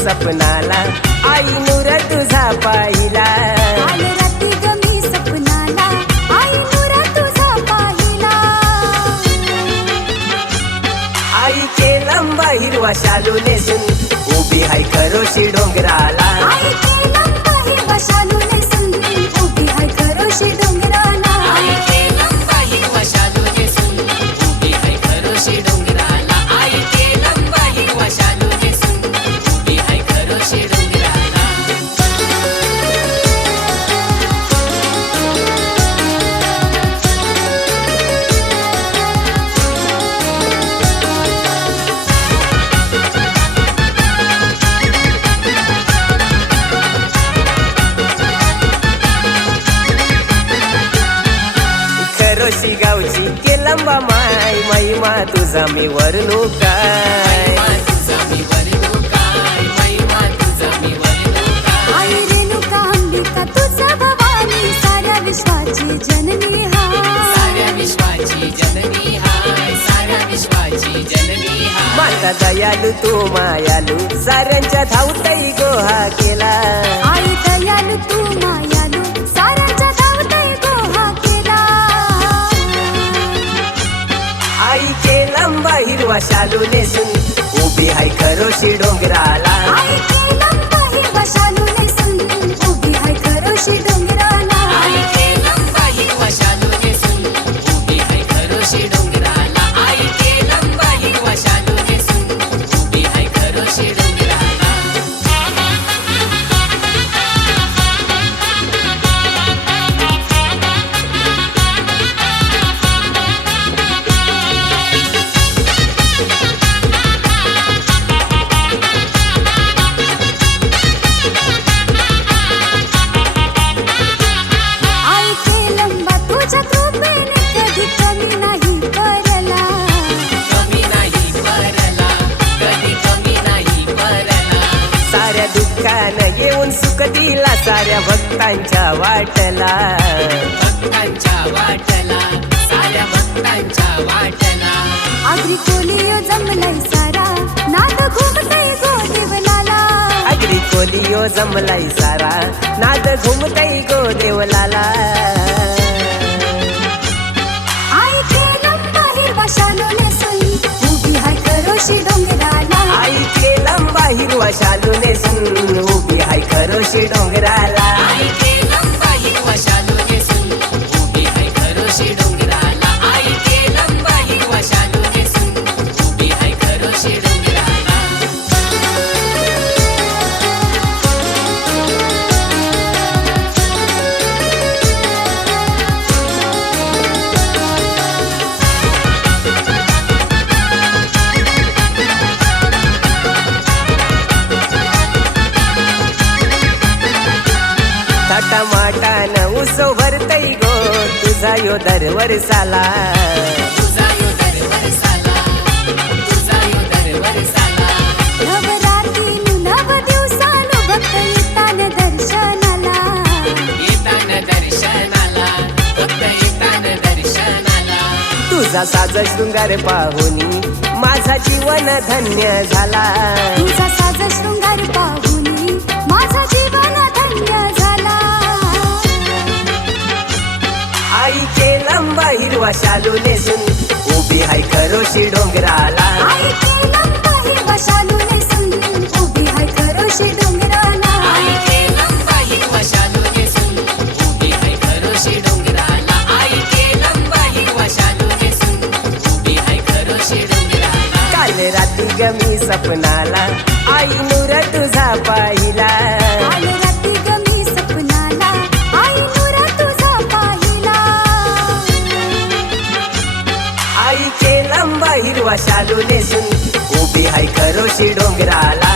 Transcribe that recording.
सपनाला. आई नूर तुझा पाहिला. आई नूर तुझा पाहिला. आई लंबा हिरवा शालू नेसून. उभी हाय खरोशी डोंगराला. खरोशी गावची के लंबा माय महिमा तुझा मी वरणू काय? वरलो विश्वाची जननी हा विश्वाची जननी हाय साऱ्या विश्वाची जननी हाय. माता दयालू तू मायालू साऱ्यांच्या धावतई गोहा केला. शालू नेसून. उभी हाय खरोशी डोंगराला. आई लंबा हिरवा शालू नेसून. उभी हाय खरोशी डोंगराला. दिला साऱ्या भक्तांच्या वाटला. भक्तांच्या वाटला साऱ्या भक्तांच्या वाटला. आगरी कोलियो जमलाय सारा नाद घुमतय गो देवलाला. अगदी कोलियो जमलाई सारा नाद घुमतई गो देवलाला. हाय खरोशी डोंगराला आई के टाटा माटानं उसो भरतई गो. तुझा यो दरवर साला. तुझा यो दरवर साला. तुझा यो दरवर साला. नवरात्रीनु नव दिवसानु भक्त येतान दर्शनाला. येतान दर्शनाला. फक्त येतान दर्शनाला. तुझा साज शृंगार पाहुनी माझा जीवन धन्य झाला. तुझा साज शृंगार पाहुनी माझा शालू नेसून उभी हाय डोंगराला. लंबा हिरवा शालू नेसून उभी हाय खरोशी डोंगराला. शालू नेसून उभी हाय डोंगराला. आई के लंबा हिरवा शालू नेसून उभी हाय खरोशी डोंगराला. काल रात्री ग मी सपनाला आई नूर तुझा पाहिला नेसून उभी हाय डोंगराला